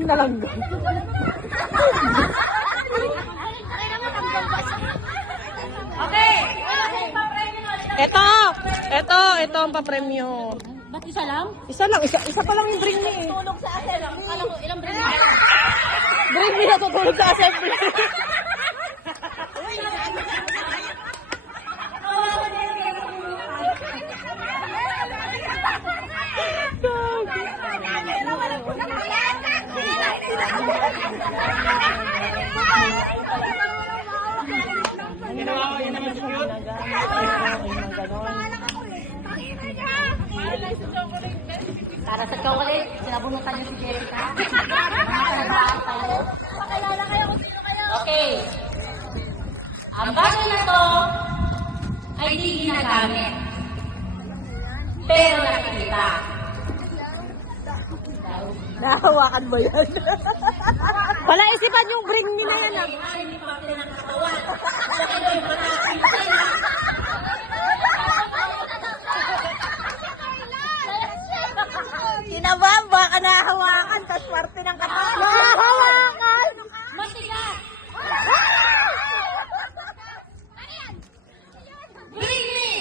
Anim na lang. Okay. Ito ang papremyo. Ba't isa lang? Isa lang, isa pa lang yung bring me. Tulog sa akin. Akala ko ilang bring Bring me natutulog sa assembly. Para sa chocolate, sinabunutan niyo si Jessica. Okay. Ang bagay na to ay di ginagamit. Pero nakikita. Nahawakan mo yan. Wala isipan yung bring me na yan. Ay, hindi pa pinakatawa. Kinabahan, baka nahawakan. Tapos parte ng katawan. Nahawakan! Matigas! Bring me!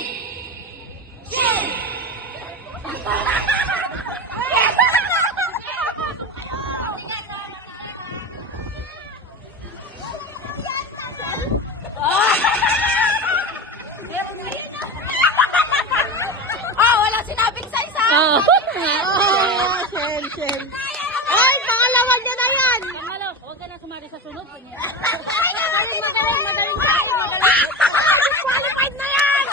Jen! Oh, wala sinabing sa isa. Shen. Ay, pangalawa niya na yan. Pangalaw, huwag ka na sumali sa sunod. Magaling. Qualified na yan.